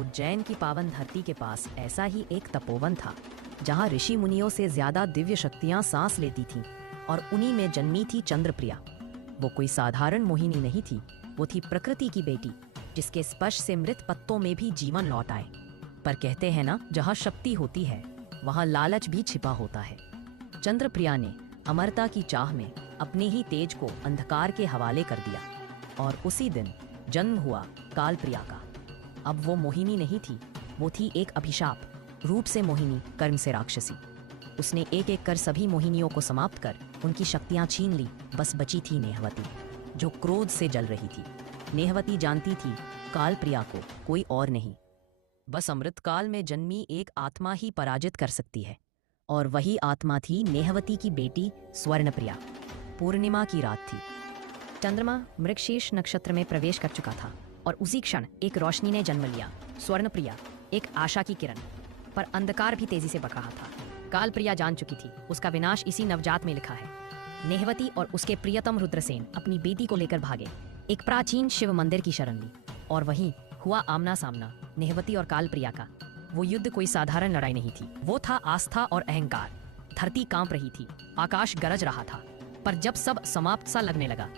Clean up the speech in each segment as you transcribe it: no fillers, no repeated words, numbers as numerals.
उज्जैन की पावन धरती के पास ऐसा ही एक तपोवन था जहाँ ऋषि मुनियों से ज्यादा दिव्य शक्तियां सांस लेती थीं और उन्हीं में जन्मी थी चंद्रप्रिया। वो कोई साधारण मोहिनी नहीं थी, वो थी प्रकृति की बेटी जिसके स्पर्श से मृत पत्तों में भी जीवन लौट आए। पर कहते हैं ना, जहाँ शक्ति होती है वहाँ लालच भी छिपा होता है। चंद्रप्रिया ने अमरता की चाह में अपने ही तेज को अंधकार के हवाले कर दिया और उसी दिन जन्म हुआ कालप्रिया का। अब वो मोहिनी नहीं थी, वो थी एक अभिशाप, रूप से मोहिनी, कर्म से राक्षसी। उसने एक एक कर सभी मोहिनियों को समाप्त कर उनकी शक्तियां छीन ली। बस बची थी नेहवती, जो क्रोध से जल रही थी। नेहवती जानती थी कालप्रिया को कोई और नहीं, बस अमृतकाल में जन्मी एक आत्मा ही पराजित कर सकती है। और वही आत्मा थी नेहवती की बेटी स्वर्णप्रिया। पूर्णिमा की रात थी। चंद्रमा मृगशीर्ष नक्षत्र में प्रवेश कर चुका था और उसी क्षण एक रोशनी ने जन्म लिया। स्वर्णप्रिया, एक आशा की किरण। पर अंधकार भी तेजी से बढ़ रहा था। कालप्रिया जान चुकी थी उसका विनाश इसी नवजात में लिखा है। नेहवती और उसके प्रियतम रुद्रसेन अपनी बेटी को लेकर भागे, एक प्राचीन शिव मंदिर की शरण ली और वहीं हुआ आमना सामना नेहवती और कालप्रिया का। वो युद्ध कोई साधारण लड़ाई नहीं थी, वो था आस्था और अहंकार। धरती कांप रही थी, आकाश गरज रहा था। पर जब सब समाप्त सा लगने लगा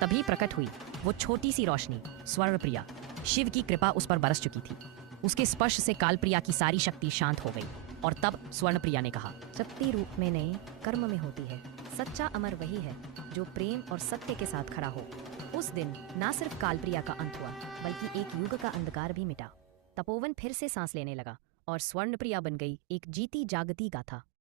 तभी प्रकट हुई वो छोटी सी रोशनी, स्वर्णप्रिया। शिव की कृपा उस पर बरस चुकी थी। उसके स्पर्श से कालप्रिया की सारी शक्ति शांत हो गई और तब स्वर्णप्रिया ने कहा, शक्ति रूप में नहीं, कर्म में होती है। सच्चा अमर वही है जो प्रेम और सत्य के साथ खड़ा हो। उस दिन न सिर्फ कालप्रिया का अंत हुआ बल्कि एक युग का अंधकार भी मिटा। तपोवन फिर से सांस लेने लगा और स्वर्णप्रिया बन गई एक जीती जागती गाथा।